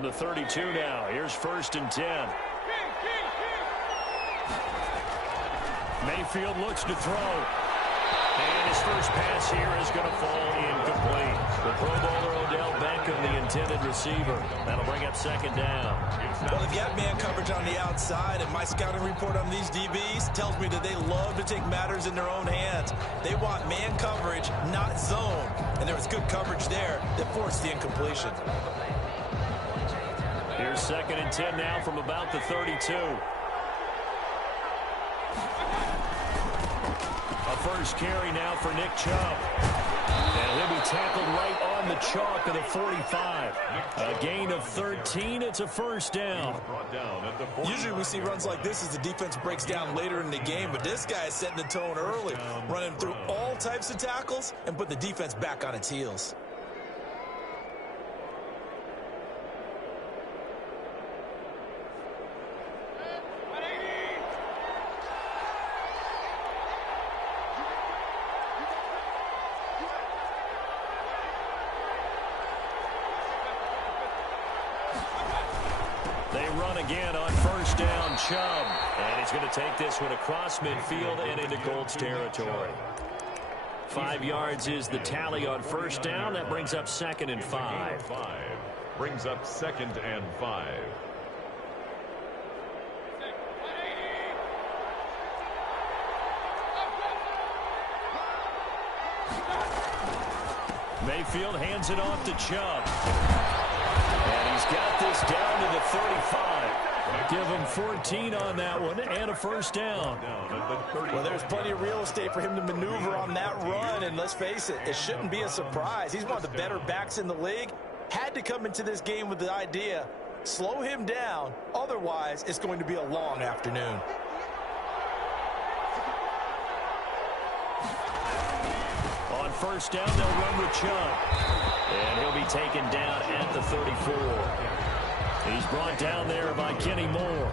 From the 32 now, here's 1st and 10. Mayfield looks to throw. And his first pass here is going to fall incomplete. The Pro Bowler Odell Beckham, the intended receiver. That'll bring up 2nd down. Well, they've got man coverage on the outside, and my scouting report on these DBs tells me that they love to take matters in their own hands. They want man coverage, not zone. And there was good coverage there that forced the incompletion. Here's 2nd and 10 now from about the 32. A first carry now for Nick Chubb. And he'll be tackled right on the chalk of the 45. A gain of 13. It's a 1st down. Usually we see runs like this as the defense breaks down later in the game, but this guy is setting the tone early, running through all types of tackles and put the defense back on its heels. Again on 1st down, Chubb. And he's going to take this one across midfield and into Colts territory. 5 yards is the tally on 1st down. That brings up 2nd and 5. Brings up 2nd and 5. Mayfield hands it off to Chubb. And he's got this down to the 35. Give him 14 on that one and a 1st down. Well, there's plenty of real estate for him to maneuver on that run, and let's face it, it shouldn't be a surprise. He's one of the better backs in the league. Had to come into this game with the idea, slow him down, otherwise it's going to be a long afternoon. On 1st down, they'll run with Chubb. And he'll be taken down at the 34. He's brought down there by Kenny Moore.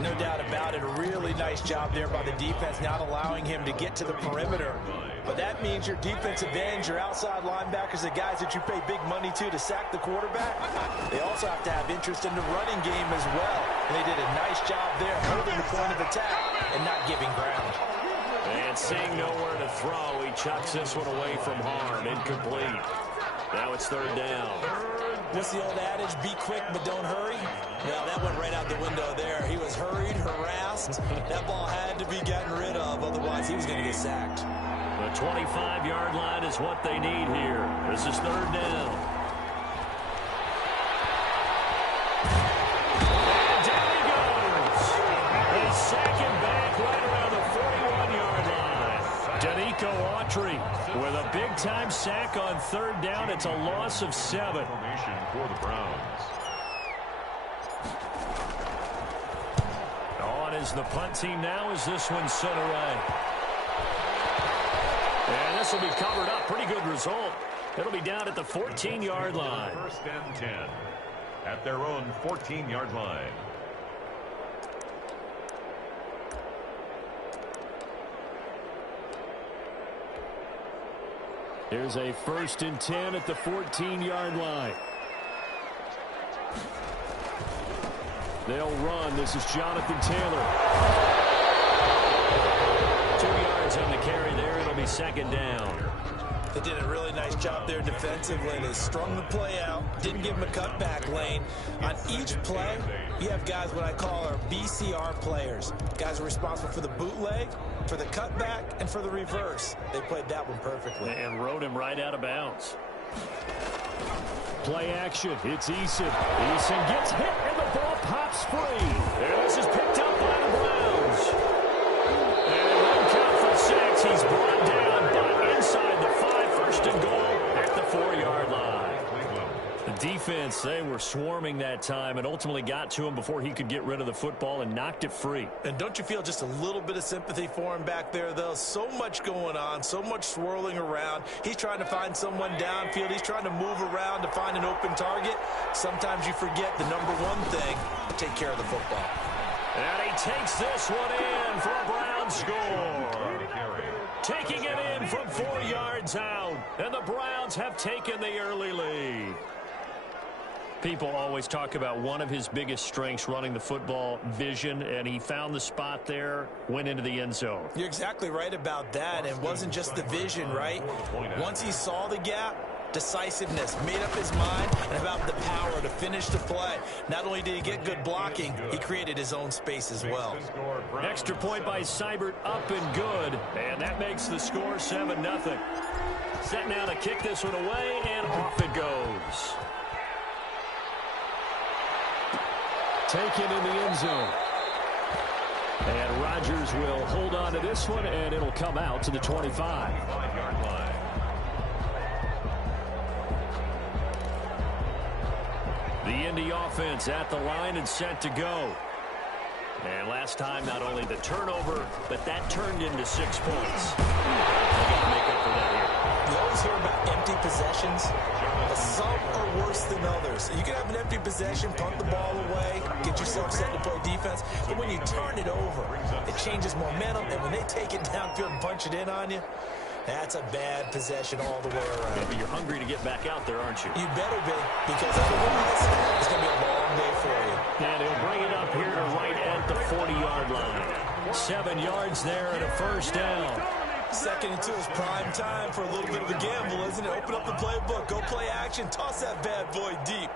No doubt about it. A really nice job there by the defense, not allowing him to get to the perimeter. But that means your defensive ends, your outside linebackers, the guys that you pay big money to sack the quarterback, they also have to have interest in the running game as well. And they did a nice job there holding the point of attack and not giving ground. And seeing nowhere to throw, he chucks this one away from harm. Incomplete. Now it's 3rd down. What's the old adage? Be quick, but don't hurry. Well, that went right out the window there. He was hurried, harassed. That ball had to be gotten rid of, otherwise he was going to get sacked. The 25-yard line is what they need here. This is 3rd down. And down he goes. He's sacking back right around the 41-yard line. Danico Autry with a big-time sack on 3rd down. It's a loss of 7. For the Browns. On is the punt team now as this one's sent away. And this will be covered up. Pretty good result. It'll be down at the 14-yard line. 1st and 10 at their own 14-yard line. Here's a 1st and 10 at the 14-yard line. They'll run. This is Jonathan Taylor. 2 yards on the carry there. It'll be 2nd down. They did a really nice job there defensively. They strung the play out, didn't give him a cutback lane. On each play, you have guys what I call our BCR players. Guys are responsible for the bootleg, for the cutback, and for the reverse. They played that one perfectly. And rode him right out of bounds. Play action. It's Eason. Eason gets hit, and the ball pops free. And this is picked up by the Browns. And it won't count for 6. He's brought down, but inside the 5. 1st and goal at the 4-yard line. The defense, they were swarming that time and ultimately got to him before he could get rid of the football and knocked it free. And don't you feel just a little bit of sympathy for him back there, though? So much going on, so much swirling around. He's trying to find someone downfield. He's trying to move around to find an open target. Sometimes you forget the number one thing, take care of the football. And he takes this one in for a Browns score. Taking it in from 4 yards out. And the Browns have taken the early lead. People always talk about one of his biggest strengths running the football, vision, and he found the spot there, went into the end zone. You're exactly right about that. It wasn't just the vision, right? Once he saw the gap, decisiveness, made up his mind, and about the power to finish the play. Not only did he get good blocking, he created his own space as well. Extra point by Seibert, up and good, and that makes the score 7-0. Set now to kick this one away, and off it goes. Taken in the end zone. And Rodgers will hold on to this one, and it'll come out to the 25-yard line. The Indy offense at the line and set to go. And last time, not only the turnover, but that turned into 6 points. They got to make up for that here. You always hear about empty possessions, but some are worse than others. You can have an empty possession, punt the ball away, get yourself set to play defense, but when you turn it over, it changes momentum, and when they take it downfield and punch it in on you, that's a bad possession all the way around. Yeah, but you're hungry to get back out there, aren't you? You better be, because otherwise, it's going to be a long day for you. And he'll bring it up here to right at the 40-yard line. 7 yards there and a first down. 2nd and 2 is prime time for a little bit of a gamble, isn't it? Open up the playbook, go play action, toss that bad boy deep.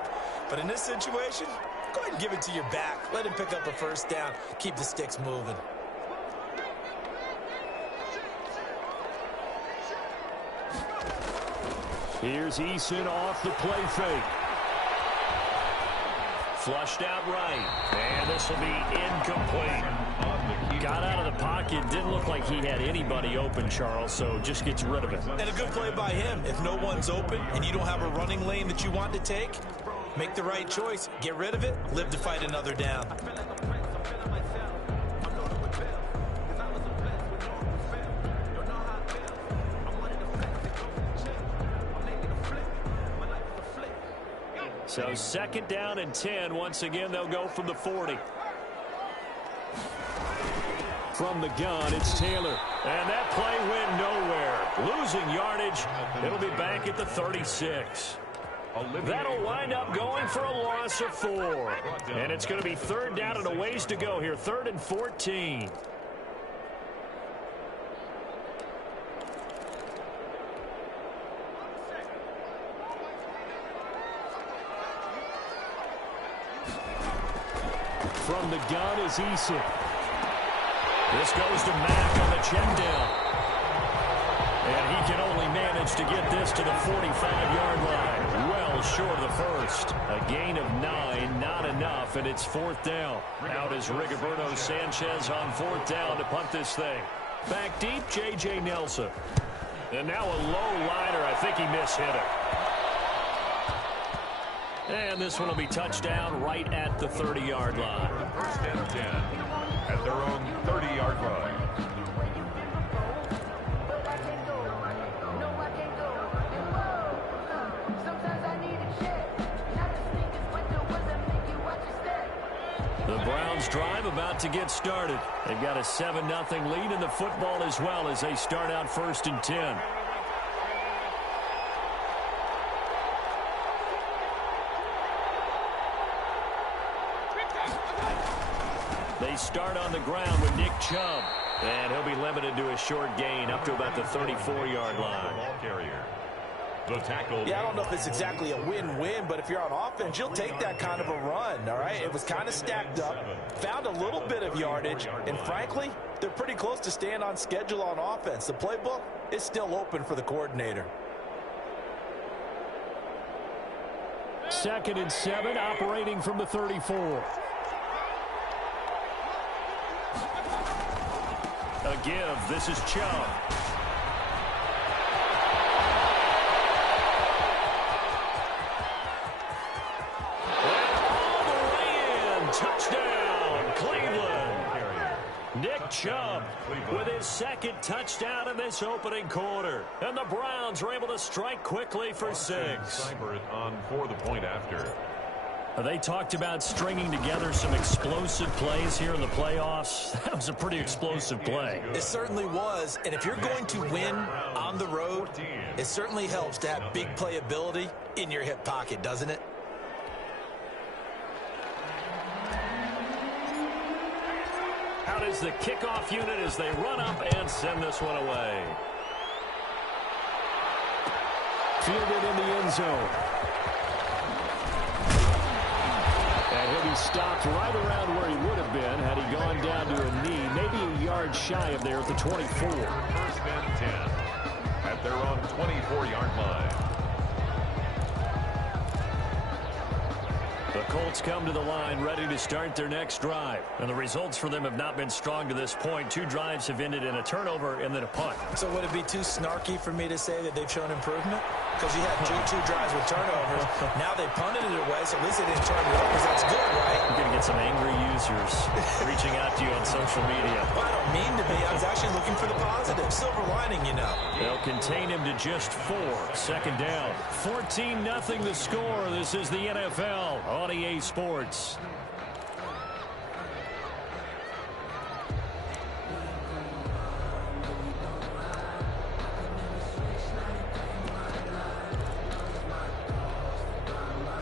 But in this situation, go ahead and give it to your back. Let him pick up a first down. Keep the sticks moving. Here's Eason off the play fake. Flushed out right. And this will be incomplete. Got out of the pocket. Didn't look like he had anybody open, Charles, so just gets rid of it. And a good play by him. If no one's open and you don't have a running lane that you want to take, make the right choice. Get rid of it. Live to fight another down. So 2nd down and 10. Once again, they'll go from the 40. From the gun, it's Taylor. And that play went nowhere. Losing yardage. It'll be back at the 36. That'll wind up going for a loss of 4. And it's going to be 3rd down and a ways to go here. 3rd and 14. From the gun is Eason. This goes to Mack on the check down. And he can only manage to get this to the 45-yard line. Well short of the first. A gain of 9, not enough, and it's 4th down. Out is Rigoberto Sanchez on 4th down to punt this thing. Back deep, J.J. Nelson. And now a low liner. I think he mishit it. And this one will be touchdown right at the 30-yard line. 1st and 10 at their own 30-yard line. The Browns drive about to get started. They've got a 7-0 lead in the football as well as they start out 1st and 10. They start on the ground with Nick Chubb. And he'll be limited to a short gain up to about the 34-yard line. Ball carrier. The tackle. Yeah, I don't know if it's exactly a win-win, but if you're on offense, you'll take that kind of a run, all right? It was kind of stacked up, found a little bit of yardage, and frankly, they're pretty close to staying on schedule on offense. The playbook is still open for the coordinator. 2nd and 7, operating from the 34. A give. This is Chubb. All the way in. Touchdown, Cleveland. Nick Chubb with his 2nd touchdown in this opening quarter. And the Browns are able to strike quickly for 6. Seibert on for the point after. They talked about stringing together some explosive plays here in the playoffs. That was a pretty explosive play. It certainly was, and if you're going to win on the road, it certainly helps to have big playability in your hip pocket, doesn't it? out is the kickoff unit as they run up and send this one away. Fielded in the end zone. And he'll be stopped right around where he would have been had he gone down to a knee, maybe a yard shy of there at the 24. First and 10 at their own 24-yard line. The Colts come to the line ready to start their next drive. And the results for them have not been strong to this point. 2 drives have ended in a turnover and then a punt. So would it be too snarky for me to say that they've shown improvement? Because you had two drives with turnovers. Now they punted it away, so at least they didn't turn it over. That's good, right? You're going to get some angry users reaching out to you on social media. Well, I don't mean to be. I was actually looking for the positive. Silver lining, you know. They'll contain him to just 4. Second down. 14-0 the score. This is the NFL on EA Sports.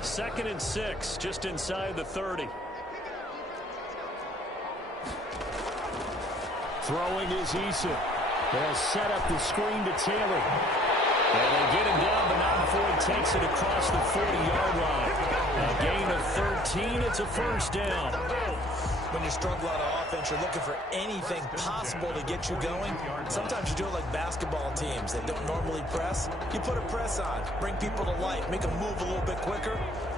Second and 6, just inside the 30. Throwing is Eason. They'll set up the screen to Taylor. And they get him down, but not before he takes it across the 40-yard line. A gain of 13, it's a first down. When you struggle out of offense, you're looking for anything possible to get you going. Sometimes you do it like basketball teams that don't normally press. You put a press on, bring people to life, make them move a little bit quicker.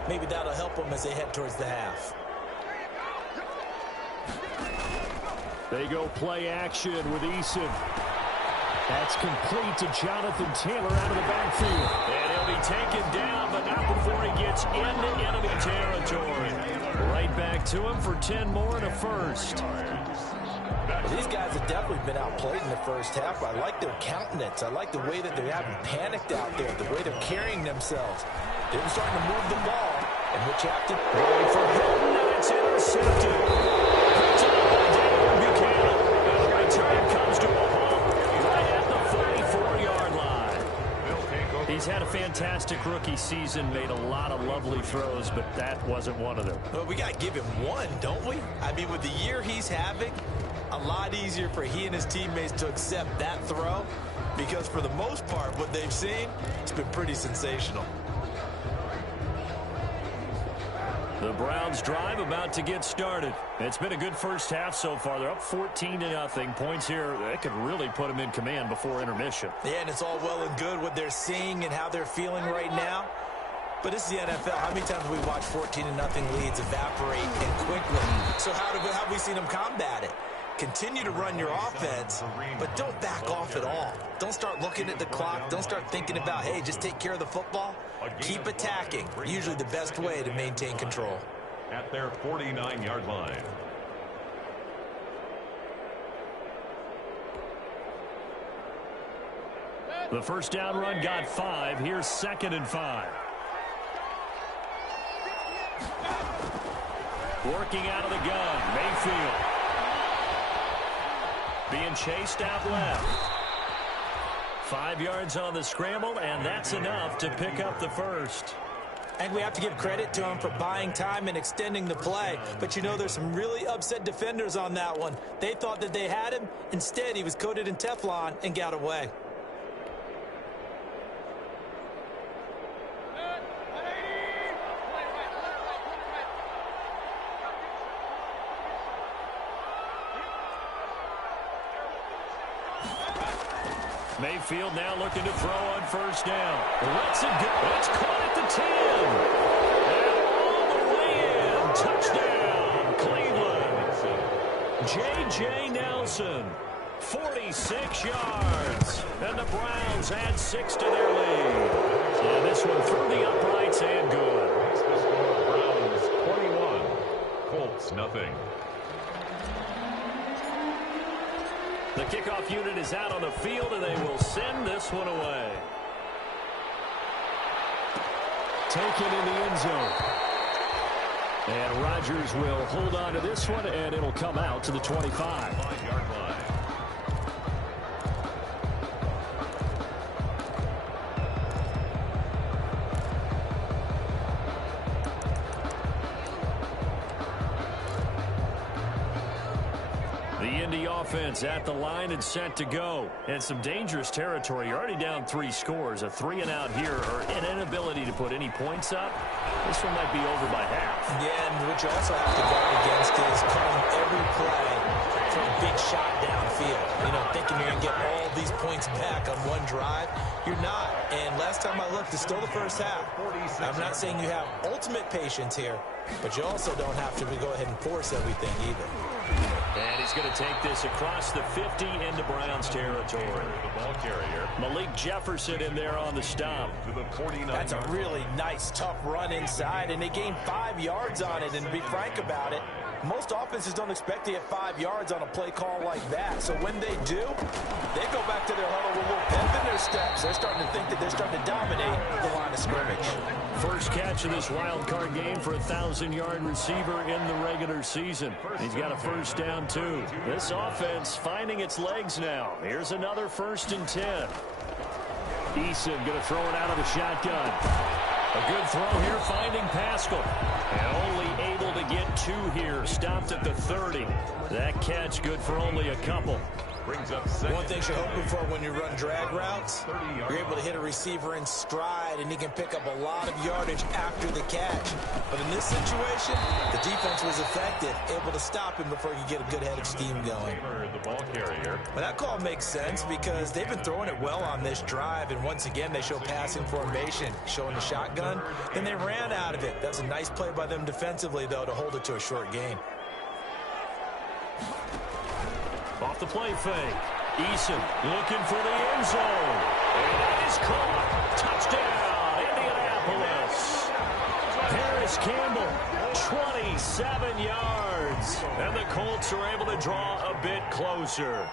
Maybe that'll help them as they head towards the half. They go play action with Eason. That's complete to Jonathan Taylor out of the backfield. And he'll be taken down, but not before he gets into enemy territory. Right back to him for 10 more and a first. These guys have definitely been outplayed in the first half. I like their countenance. I like the way that they haven't panicked out there, the way they're carrying themselves. They're starting to move the ball. And Mitch Afton going for Hilton, and it's intercepted. Picked up by David Buchanan. And the return comes to a halt right at the 44-yard line. He's had a fantastic rookie season, made a lot of lovely throws, but that wasn't one of them. Well, we got to give him one, don't we? I mean, with the year he's having, a lot easier for he and his teammates to accept that throw because for the most part, what they've seen, it's been pretty sensational. The Browns drive about to get started. It's been a good first half so far. They're up 14-0. Points here, they could really put them in command before intermission. Yeah, and it's all well and good what they're seeing and how they're feeling right now. But this is the NFL. How many times have we watched 14-0 leads evaporate and quickly? So how have we seen them combat it? Continue to run your offense, but don't back off at all. Don't start looking at the clock. Don't start thinking about, hey, just take care of the football. Keep attacking. Usually the best way to maintain control. At their 49-yard line. The first down run got 5. Here's 2nd and 5. Working out of the gun, Mayfield. Being chased out left. 5 yards on the scramble, and that's enough to pick up the first. And we have to give credit to him for buying time and extending the play. But you know, there's some really upset defenders on that one. They thought that they had him. Instead, he was coated in Teflon and got away. Mayfield now looking to throw on first down. Lets it go. It's caught at the 10. And all the way in. Touchdown, Cleveland. J.J. Nelson, 46 yards. And the Browns add 6 to their lead. And this one through the uprights and good. The score, Browns 21, Colts nothing. The kickoff unit is out on the field, and they will send this one away. Taken in the end zone. And Rodgers will hold on to this one, and it'll come out to the 25. 5-yard line. The the offense at the line and set to go. And some dangerous territory. You're already down 3 scores. A 3-and-out here or an inability to put any points up. This one might be over by half. Yeah, and what you also have to guard against is calling every play for a big shot downfield. You know, thinking you're going to get all these points back on one drive. You're not. And last time I looked, it's still the first half. I'm not saying you have ultimate patience here, but you also don't have to go ahead and force everything either. And he's going to take this across the 50 into Browns territory. The ball carrier. Malik Jefferson in there on the stop. To the 49. That's a really nice, tough run inside, and they gained 5 yards on it. And to be frank about it, most offenses don't expect to get 5 yards on a play call like that. So when they do, they go back to their huddle with a little pep in their steps. They're starting to think that they're starting to dominate the line of scrimmage. First catch of this wild card game for a 1,000-yard receiver in the regular season. He's got a first down, too. This offense finding its legs now. Here's another 1st and 10. Eason going to throw it out of the shotgun. A good throw here, finding Pascal. And only able to get 2 here. Stopped at the 30. That catch good for only a couple. Brings up second. One thing you're hoping for when you run drag routes, you're able to hit a receiver in stride, and he can pick up a lot of yardage after the catch. But in this situation, the defense was effective, able to stop him before you get a good head of steam going. The ball carrier. But that call makes sense because they've been throwing it well on this drive, and once again, they show passing formation, showing the shotgun. Then they ran out of it. That was a nice play by them defensively, though, to hold it to a short gain. Off the play fake. Eason looking for the end zone. And that is caught. Touchdown, Indianapolis. Harris Campbell, 27 yards. And the Colts are able to draw a bit closer.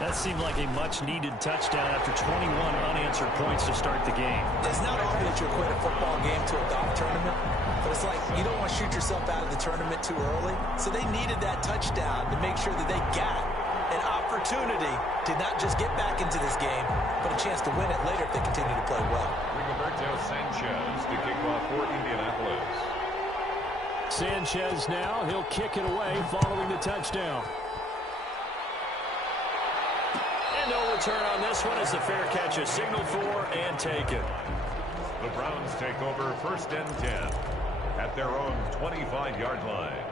That seemed like a much-needed touchdown after 21 unanswered points to start the game. It's not often that you equate a football game to a golf tournament, but it's like you don't want to shoot yourself out of the tournament too early. So they needed that touchdown to make sure that they got an opportunity to not just get back into this game, but a chance to win it later if they continue to play well. Rigoberto Sanchez to kick off for Indianapolis. Sanchez now, he'll kick it away following the touchdown. And no return on this one as the fair catch is signaled for and taken. The Browns take over 1st and 10 at their own 25-yard line.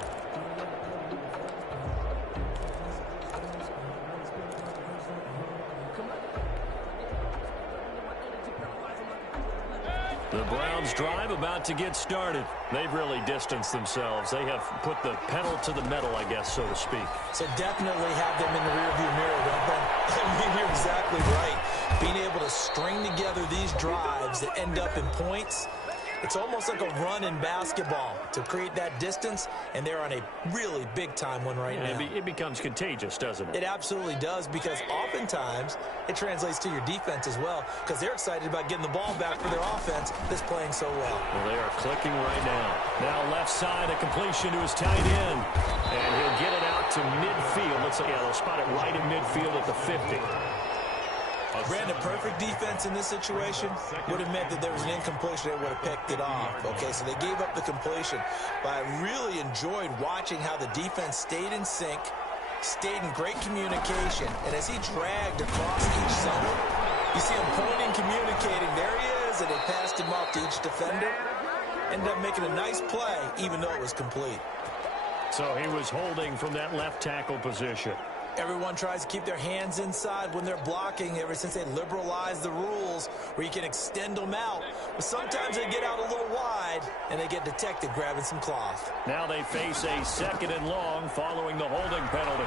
The Browns drive about to get started. They've really distanced themselves. They have put the pedal to the metal, I guess, so to speak. So definitely have them in the rearview mirror, don't they? I mean, you're exactly right. Being able to string together these drives that end up in points, it's almost like a run in basketball to create that distance, and they're on a really big-time one right now. It becomes contagious, doesn't it? It absolutely does, because oftentimes it translates to your defense as well, because they're excited about getting the ball back for their offense that's playing so well. Well, they are clicking right now. Now left side, a completion to his tight end, and he'll get it out to midfield. Looks like, yeah, they'll spot it right in midfield at the 50. Brandon, perfect defense in this situation would have meant that there was an incompletion. They would have picked it off. Okay, so they gave up the completion. But I really enjoyed watching how the defense stayed in sync, stayed in great communication. And as he dragged across each zone, you see him pointing, communicating. There he is, and they passed him off to each defender. Ended up making a nice play, even though it was complete. So he was holding from that left tackle position. Everyone tries to keep their hands inside when they're blocking ever since they liberalized the rules where you can extend them out. But sometimes they get out a little wide and they get detected grabbing some cloth. Now they face a 2nd and long following the holding penalty.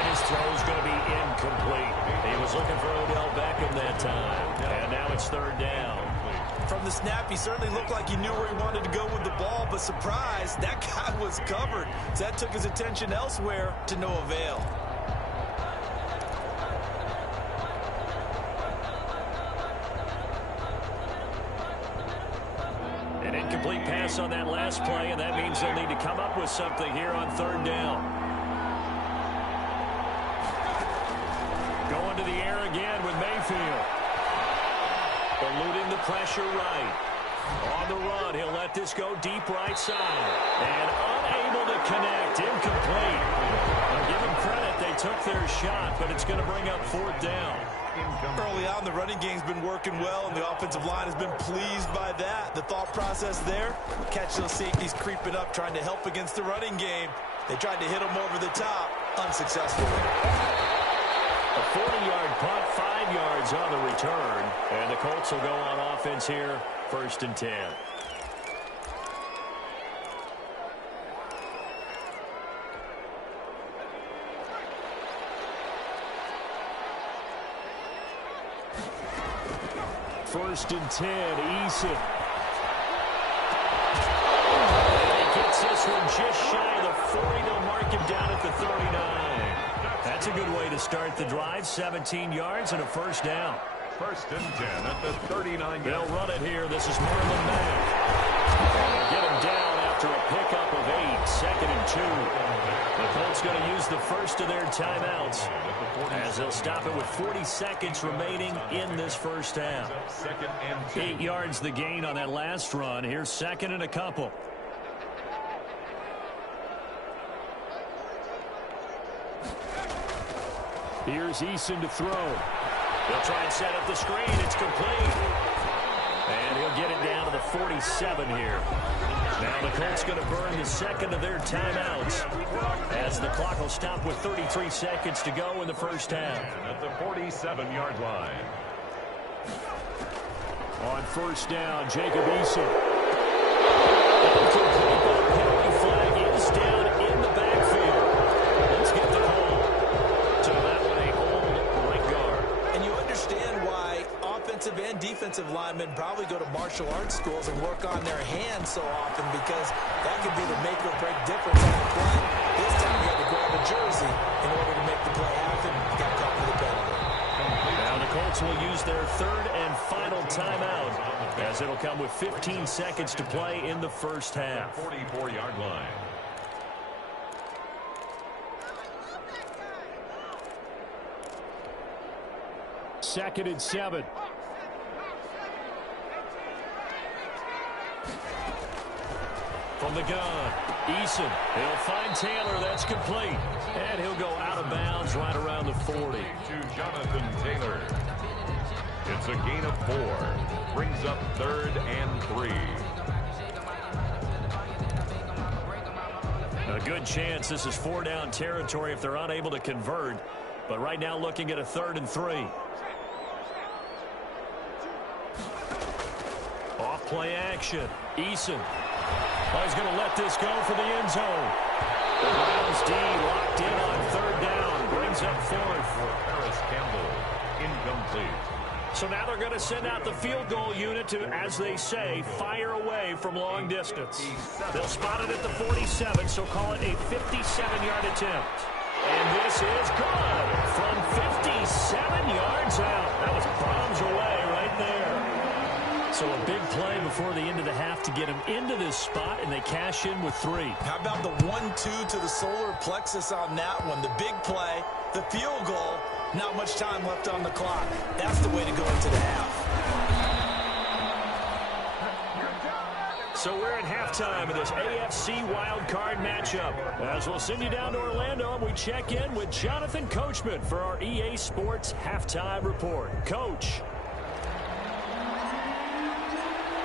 And his throw's going to be incomplete. He was looking for Odell Beckham that time. And now it's 3rd down. From the snap, he certainly looked like he knew where he wanted to go with the ball, but surprise, that guy was covered. So that took his attention elsewhere to no avail. An incomplete pass on that last play, and that means they'll need to come up with something here on 3rd down. Going to the air again with Mayfield. Eluding the pressure right. On the run, he'll let this go deep right side. And unable to connect, incomplete. Now, give him credit, they took their shot, but it's going to bring up 4th down. Early on, the running game's been working well, and the offensive line has been pleased by that. The thought process there, catch those safeties creeping up, trying to help against the running game. They tried to hit them over the top, unsuccessfully. A 40-yard punt, 5 yards on the return. And the Colts will go on offense here, 1st and 10. First and 10, Eason. He gets this one just shy of the 40. They'll mark him down at the 39. That's a good way to start the drive. 17 yards and a 1st down. 1st and 10 at the 39. They'll run it here. This is Marlon Mack. They'll get him down after a pickup of 8. 2nd and 2. The Colts going to use the first of their timeouts as they'll stop it with 40 seconds remaining in this first half. 8 yards the gain on that last run. Here's 2nd and a couple. Here's Eason to throw. He'll try and set up the screen. It's complete. And he'll get it down to the 47 here. Now the Colts going to burn the 2nd of their timeouts as the clock will stop with 33 seconds to go in the first half. At the 47-yard line. On 1st down, Jacob Eason. Incomplete, but a penalty flag is down in the backfield. Let's get the call. So that one a hold right guard. And you understand why offensive and defensive linemen probably go to martial arts schools and work on their hands so often, because that could be the make or break difference on the play. This time he had to grab a jersey in order to make the play happen. He got caught for the penalty. Now the Colts will use their 3rd and final timeout as it'll come with 15 seconds to play in the first half. 44-yard line. Second and 7. From the gun, Eason. He'll find Taylor. That's complete. And he'll go out of bounds right around the 40. To Jonathan Taylor. It's a gain of 4. Brings up 3rd and 3. A good chance this is 4-down territory if they're unable to convert. But right now looking at a 3rd and 3. Off play action. Eason. Oh, he's going to let this go for the end zone. The Browns D locked in on 3rd down. Brings up 4th. For Paris Campbell. Incomplete. So now they're going to send out the field goal unit to, as they say, fire away from long distance. They'll spot it at the 47, so call it a 57-yard attempt. And this is good from 57 yards out. That was bombs away right there. So a big play before the end of the half to get him into this spot, and they cash in with 3. How about the 1-2 to the solar plexus on that one? The big play, the field goal, not much time left on the clock. That's the way to go into the half. So we're at halftime of this AFC wildcard matchup. As we'll send you down to Orlando, we check in with Jonathan Coachman for our EA Sports Halftime Report. Coach.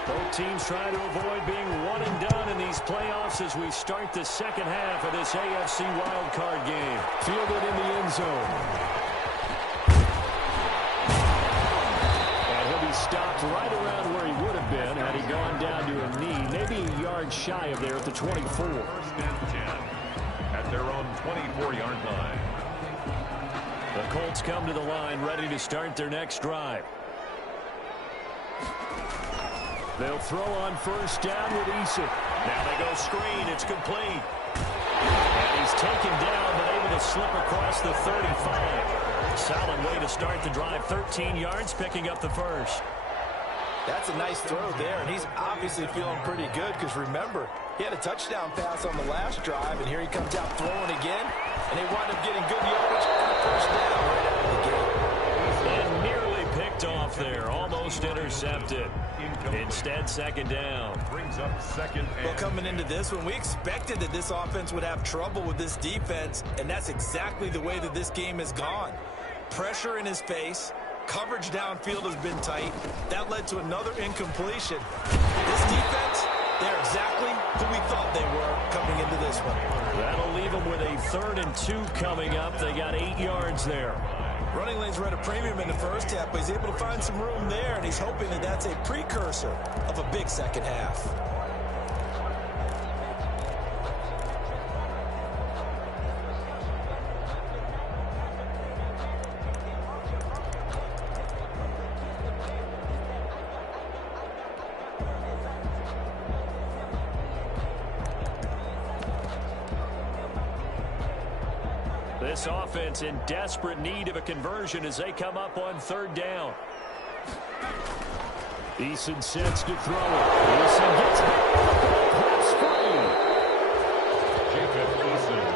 Both teams trying to avoid being one and done in these playoffs as we start the second half of this AFC wildcard game. Fielded in the end zone. And he'll be stopped right around where he would have been had he gone down to a knee, maybe a yard shy of there at the 24. 1st and 10 at their own 24-yard line. The Colts come to the line ready to start their next drive. They'll throw on 1st down with Eason. Now they go screen. It's complete. And he's taken down, but able to slip across the 35. Solid way to start the drive. 13 yards, picking up the first. That's a nice throw there, and he's obviously feeling pretty good because, remember, he had a touchdown pass on the last drive, and here he comes out throwing again, and they wind up getting good yardage and a first down right out of the gate. And nearly picked off there. Almost intercepted. intercepted. Instead, second down. Brings up second and... Well, coming into this one, we expected that this offense would have trouble with this defense, and that's exactly the way that this game has gone. Pressure in his face. Coverage downfield has been tight. That led to another incompletion. This defense, they're exactly who we thought they were coming into this one. That'll leave them with a 3rd and 2 coming up. They got 8 yards there. Running lanes were at a premium in the first half, but he's able to find some room there, and he's hoping that that's a precursor of a big second half. This offense in desperate need of a conversion as they come up on 3rd down. Eason sets to throw it. Eason gets hit.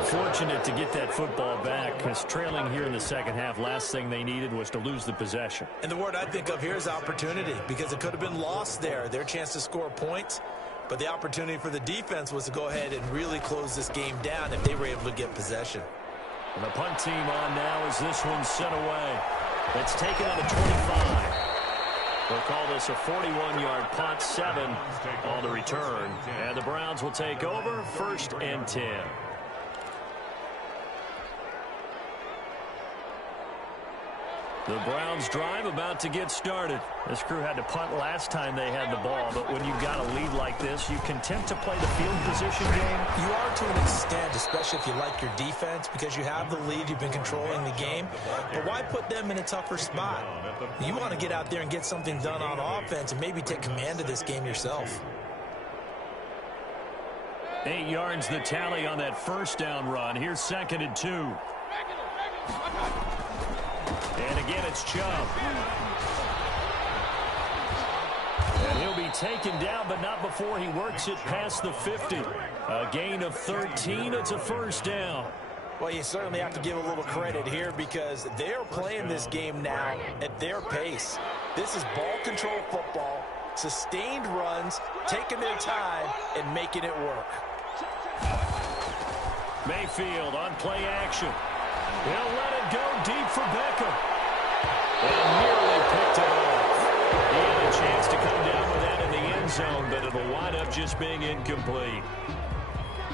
Fortunate to get that football back because trailing here in the second half, last thing they needed was to lose the possession. And the word I think of here is opportunity, because it could have been lost there. Their chance to score points, but the opportunity for the defense was to go ahead and really close this game down if they were able to get possession. And the punt team on now as this one's sent away. It's taken on the 25. They'll call this a 41-yard punt, 7 on the return. And the Browns will take over, 1st and 10. The Browns drive about to get started. This crew had to punt last time they had the ball, but when you've got a lead like this, you content to play the field position game? You are to an extent, especially if you like your defense, because you have the lead, you've been controlling the game. But why put them in a tougher spot? You want to get out there and get something done on offense and maybe take command of this game yourself. 8 yards the tally on that 1st down run. Here's 2nd and 2. And again, it's Chubb. And he'll be taken down, but not before he works it past the 50. A gain of 13. It's a 1st down. Well, you certainly have to give a little credit here because they're playing this game now at their pace. This is ball control football, sustained runs, taking their time, and making it work. Mayfield on play action. He'll let it go deep for Beckham. And nearly picked it off. He had a chance to come down with that in the end zone, but it'll wind up just being incomplete.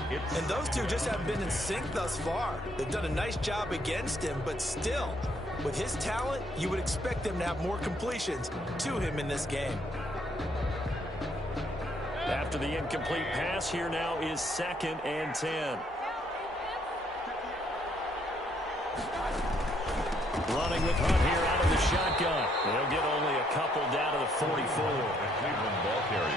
And those two just haven't been in sync thus far. They've done a nice job against him, but still, with his talent, you would expect them to have more completions to him in this game. After the incomplete pass, here now is 2nd and 10. Running with Hunt here out of the shotgun. They'll get only a couple down to the 44.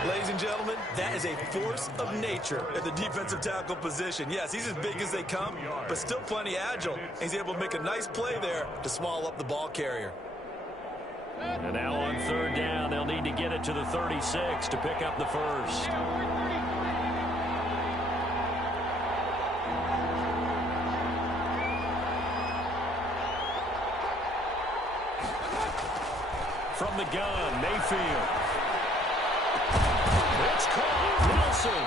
Ladies and gentlemen, that is a force of nature at the defensive tackle position. Yes, he's as big as they come, but still plenty agile. He's able to make a nice play there to swallow up the ball carrier. And now on 3rd down, they'll need to get it to the 36 to pick up the 1st. From the gun, Mayfield. It's caught, Nelson.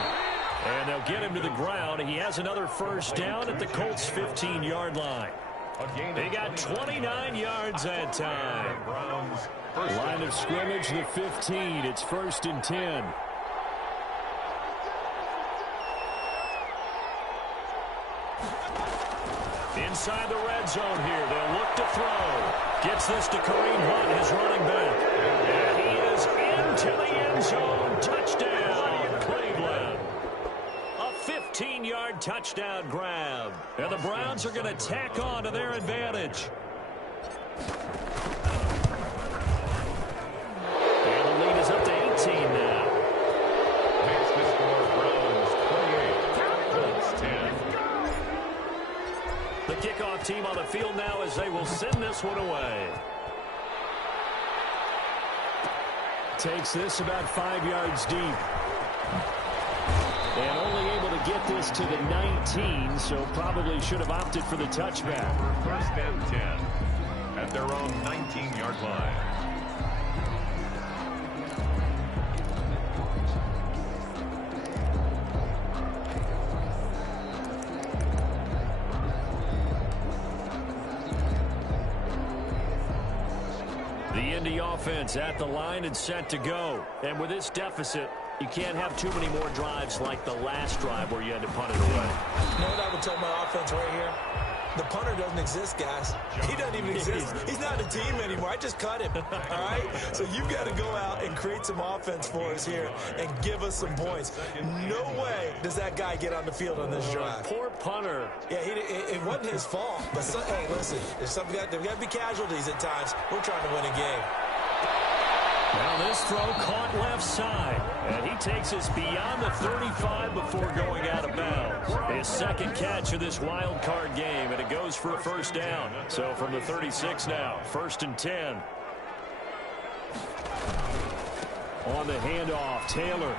And they'll get him to the ground. He has another 1st down at the Colts' 15-yard line. They got 29 yards that time. Line of scrimmage, the 15. It's 1st and 10. Inside the red zone here. They'll look to throw. Gets this to Kareem Hunt, his running back. And he is into the end zone. Touchdown, Cleveland. A 15-yard touchdown grab. And the Browns are going to tack on to their advantage. And the lead is up to 18 now. Makes the score Browns 28, Colts 10. The kickoff team on the field now as they will send this one away. Takes this about 5 yards deep. And only able to get this to the 19, so probably should have opted for the touchback. 1st and 10 at their own 19-yard line. The Indy offense at the line and set to go. And with this deficit, you can't have too many more drives like the last drive where you had to punt it away. You know what I would tell my offense right here? The punter doesn't exist, guys. He doesn't even exist. He's not a team anymore. I just cut him, all right? So you've got to go out and create some offense for us here and give us some points. No way does that guy get on the field on this drive. Poor punter. Yeah, it wasn't his fault. But, hey, listen, there's got to be casualties at times. We're trying to win a game. Now this throw caught left side, and he takes us beyond the 35 before going out of bounds. His second catch of this wild card game, and it goes for a first down. So from the 36 now, 1st and 10. On the handoff, Taylor.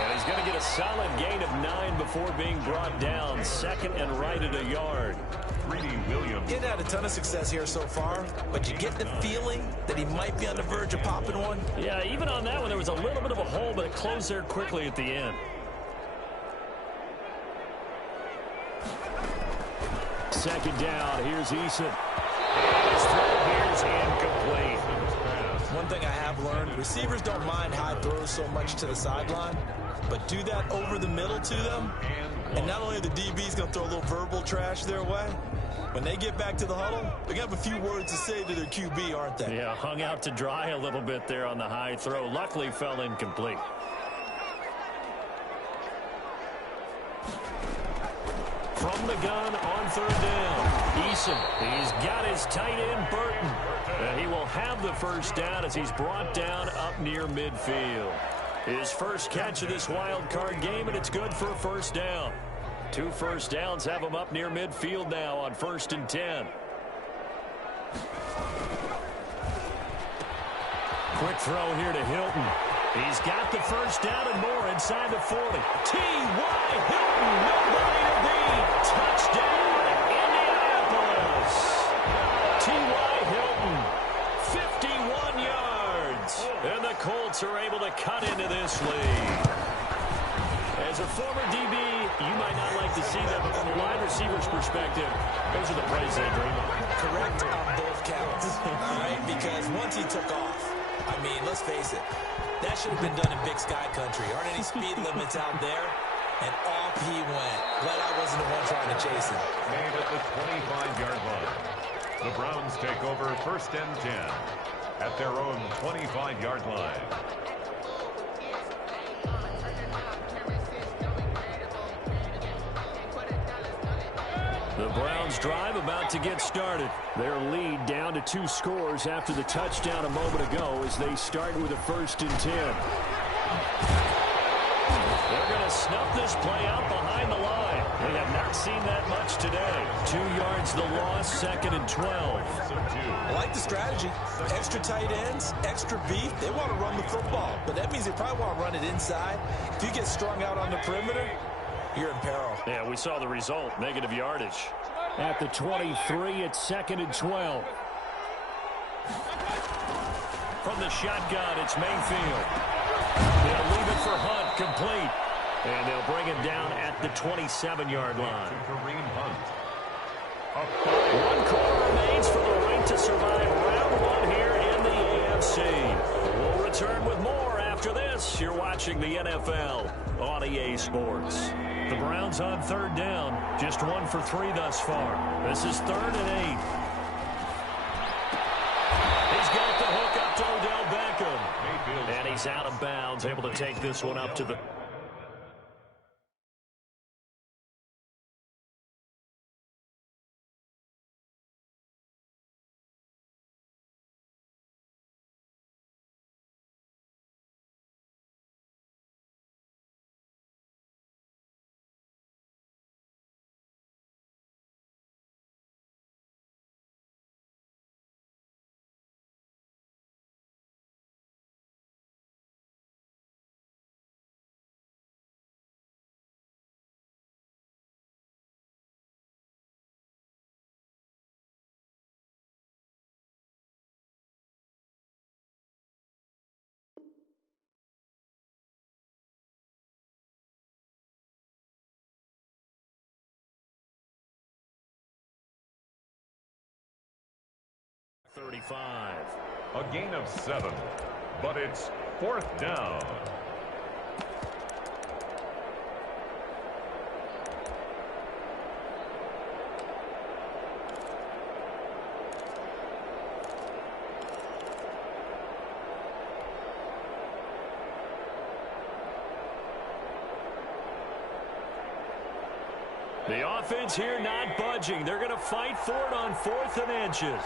And he's going to get a solid gain of 9 before being brought down. 2nd and right at a yard. He's had a ton of success here so far, but you get the feeling that he might be on the verge of popping one. Yeah, even on that one, there was a little bit of a hole, but it closed there quickly at the end. Second down, here's Eason. And his throw here's incomplete. One thing I have learned, receivers don't mind high throws so much to the sideline, but do that over the middle to them, and not only are the DBs going to throw a little verbal trash their way, when they get back to the huddle, they're going to have a few words to say to their QB, aren't they? Yeah, hung out to dry a little bit there on the high throw. Luckily, fell incomplete. From the gun on 3rd down, Eason. He's got his tight end, Burton. And he will have the first down as he's brought down up near midfield. His first catch of this wild card game, and it's good for a first down. 2 first downs have him up near midfield now on 1st and 10. Quick throw here to Hilton. He's got the first down and more inside the 40. T.Y. Hilton, nobody to beat. Touchdown, Indianapolis. T.Y. Hilton, 51 yards. And the Colts are able to cut into this lead. As a former DB, you might not like to see that, but from a wide receiver's perspective, those are the plays they dream of. Correct on both counts, all right? Because once he took off, I mean, let's face it, that should have been done in Big Sky Country. Aren't any speed limits out there? And off he went. Glad I wasn't the one trying to chase him. Made at the 25-yard line. The Browns take over 1st and 10 at their own 25-yard line. The Browns drive about to get started. Their lead down to 2 scores after the touchdown a moment ago as they start with a 1st and 10. They're going to snuff this play out behind the line. They have not seen that much today. 2 yards the loss, 2nd and 12. I like the strategy. Extra tight ends, extra beef. They want to run the football, but that means they probably want to run it inside. If you get strung out on the perimeter, you're in peril. Yeah, we saw the result, negative yardage. At the 23, it's 2nd and 12. From the shotgun, it's Mayfield. They'll leave it for Hunt, complete. And they'll bring him down at the 27-yard line. One quarter remains for the right to survive round 1 here in the AFC. We'll return with more after this. You're watching the NFL on EA Sports. The Browns on 3rd down. Just 1 for 3 thus far. This is 3rd and 8. He's got the hook up to Odell Beckham. And he's out of bounds, able to take this one up to the 35. A gain of 7, but it's 4th down. The offense here not budging. They're going to fight for it on 4th and inches.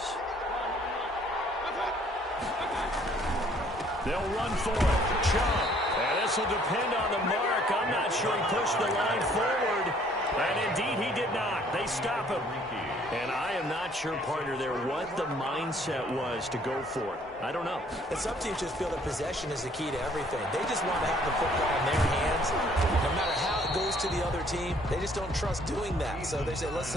They'll run for it. Chubb. And this will depend on the mark. I'm not sure he pushed the line forward. And indeed he did not. They stop him. And I am not sure, partner, there what the mindset was to go for it. I don't know. And some teams just feel that possession is the key to everything. They just want to have the football in their hands. No matter how it goes to the other team, they just don't trust doing that. So they say, let's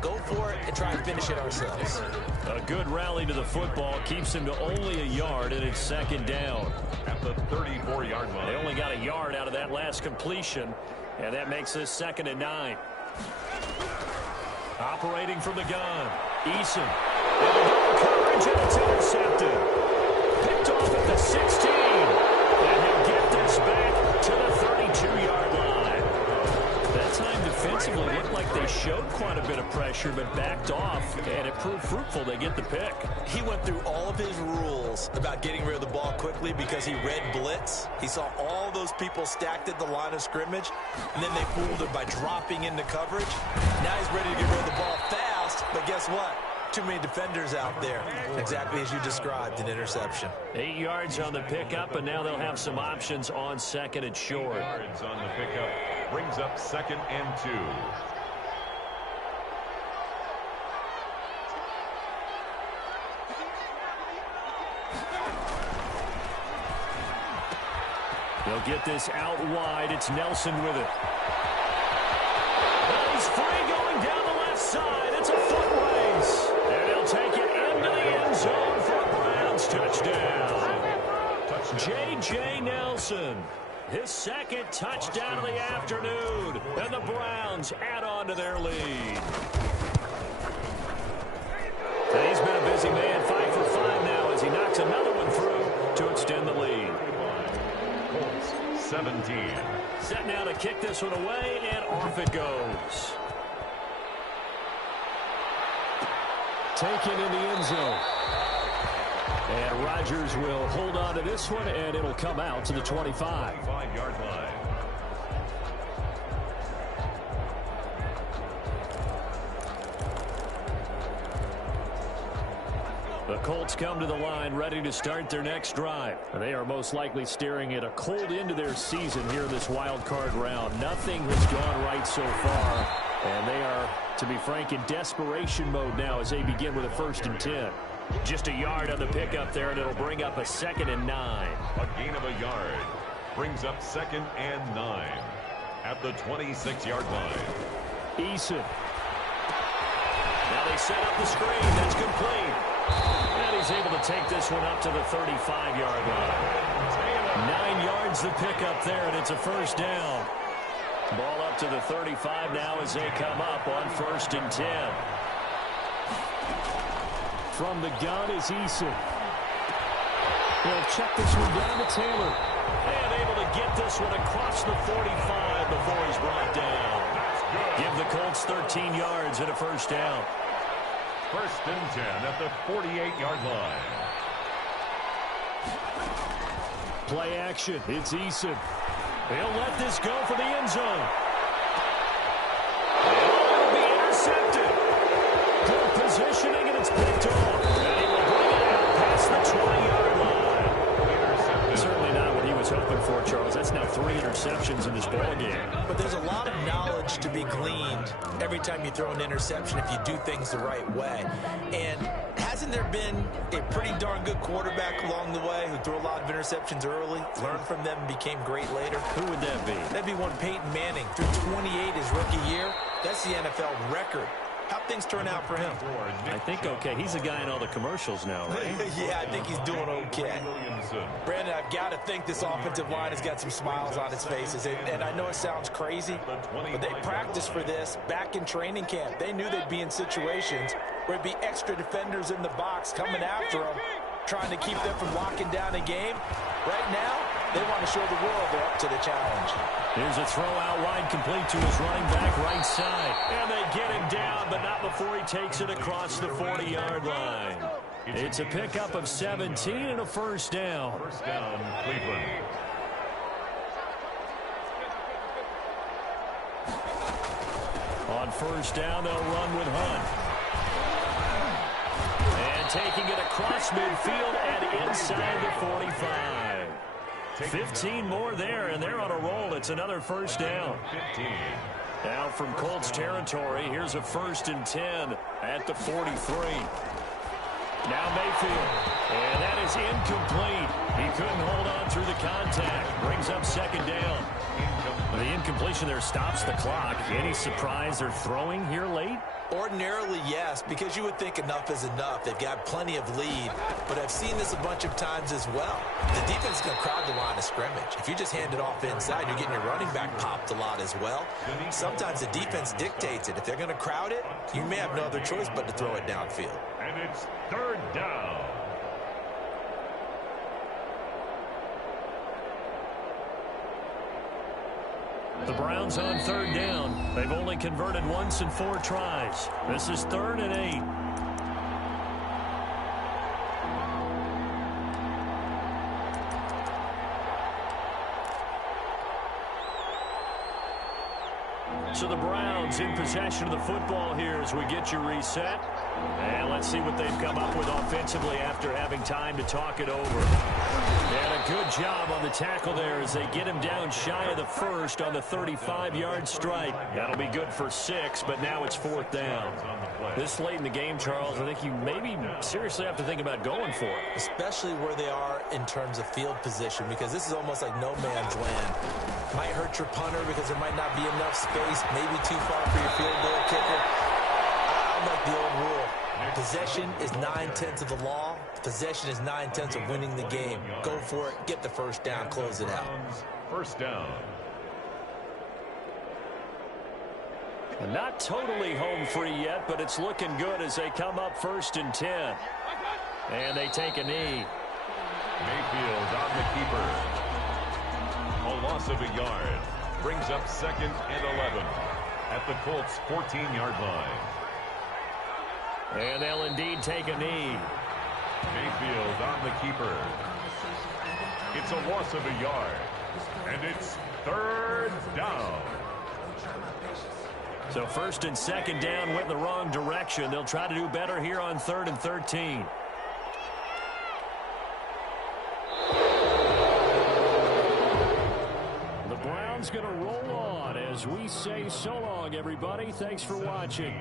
go for it and try and finish it ourselves. A good rally to the football keeps him to only a yard, and it's 2nd down. At the 34-yard line. They only got a yard out of that last completion, and that makes this 2nd and 9. Operating from the gun, Eason. Coverage, and it's intercepted. Picked off at the 16. And he'll get this back to the 32-yard line. That time defensively looked like they showed quite a bit of pressure, but backed off, and it proved fruitful. They get the pick. He went through all of his rules about getting rid of the ball quickly because he read blitz. He saw all those people stacked at the line of scrimmage, and then they fooled him by dropping into coverage. Now he's ready to get rid of the ball fast, but guess what? Too many defenders out there. Exactly as you described, an interception. 8 yards on the pickup, and now they'll have some options on 2nd and short. 8 yards on the pickup brings up 2nd and 2. They'll get this out wide. It's Nelson with it. Well, he's free going down the left side. It's a foot race. And he'll take it into the end zone for a Browns touchdown. J.J. Nelson, his 2nd touchdown of the afternoon. And the Browns add on to their lead. And he's been a busy man, 5 for 5 now as he knocks another one through to extend the lead. 17. Set now to kick this one away, and off it goes. Taken in the end zone. And Rodgers will hold on to this one, and it'll come out to the 25. 5-yard line. The Colts come to the line ready to start their next drive. They are most likely staring at a cold end to their season here in this wild card round. Nothing has gone right so far, and they are, to be frank, in desperation mode now as they begin with a 1st and 10. Just a yard on the pickup there, and it'll bring up a 2nd and 9. A gain of a yard brings up 2nd and 9 at the 26-yard line. Eason. Now they set up the screen. That's complete. And he's able to take this one up to the 35-yard line. 9 yards the pickup there, and it's a 1st down. Ball up to the 35 now as they come up on 1st and 10. From the gun is Eason. He'll check this one down to Taylor. And able to get this one across the 45 before he's brought down. Give the Colts 13 yards and a 1st down. 1st and 10 at the 48-yard line. Play action. It's Eason. He'll let this go for the end zone. It'll be intercepted. Good positioning, and it's picked off. And he will bring it out past the 20-yard line. Certainly not what he was hoping for, Charles. That's now 3 interceptions in this ballgame. But there's a lot of knowledge to be gleaned every time you throw an interception if you do things the right way. And hasn't there been a pretty darn good quarterback along the way who threw a lot of interceptions early, learned from them, and became great later? Who would that be? That'd be one Peyton Manning. Threw 28 his rookie year. That's the NFL record. How'd things turn out for him? I think okay. He's a guy in all the commercials now, right? Yeah, I think he's doing okay. Brandon, I've got to think this offensive line has got some smiles on its faces. And I know it sounds crazy, but they practiced for this back in training camp. They knew they'd be in situations where it'd be extra defenders in the box coming after them, trying to keep them from locking down a game. Right now, they want to show the world they're up to the challenge. Here's a throw out wide, complete to his running back right side. And they get him down, but not before he takes it across the 40-yard line. It's a pickup of 17 and a first down. First down, Cleveland. On first down, they'll run with Hunt. And taking it across midfield and inside the 45. 15 more there, and they're on a roll. It's another first down. 15. Now from Colts territory, here's a 1st and 10 at the 43. Now Mayfield, and that is incomplete. He couldn't hold on through the contact. Brings up 2nd down. The incompletion there stops the clock. Any surprise they're throwing here late? Ordinarily, yes, because you would think enough is enough. They've got plenty of lead, but I've seen this a bunch of times as well. The defense is going to crowd the line of scrimmage. If you just hand it off inside, you're getting your running back popped a lot as well. Sometimes the defense dictates it. If they're going to crowd it, you may have no other choice but to throw it downfield. And it's 3rd down. The Browns on 3rd down. They've only converted once in 4 tries. This is 3rd and 8. So the Browns in possession of the football here as we get you reset. And let's see what they've come up with offensively after having time to talk it over. And a good job on the tackle there as they get him down shy of the first on the 35-yard strike. That'll be good for 6, but now it's 4th down. This late in the game, Charles, I think you maybe seriously have to think about going for it. Especially where they are in terms of field position, because this is almost like no man's land. Might hurt your punter because there might not be enough space, maybe too far for your field goal kicker. I like the old rule. Possession is 9/10 of the law. Possession is 9/10 of winning the game. Go for it, get the first down, close it out. First down. Not totally home free yet, but it's looking good as they come up 1st and 10. And they take a knee. Mayfield on the keeper. A loss of a yard. Brings up 2nd and 11 at the Colts' 14-yard line. And they'll indeed take a knee. Mayfield on the keeper. It's a loss of a yard. And it's 3rd down. So 1st and 2nd down went in the wrong direction. They'll try to do better here on 3rd and 13. The Browns going to roll on as we say so long, everybody. Thanks for watching.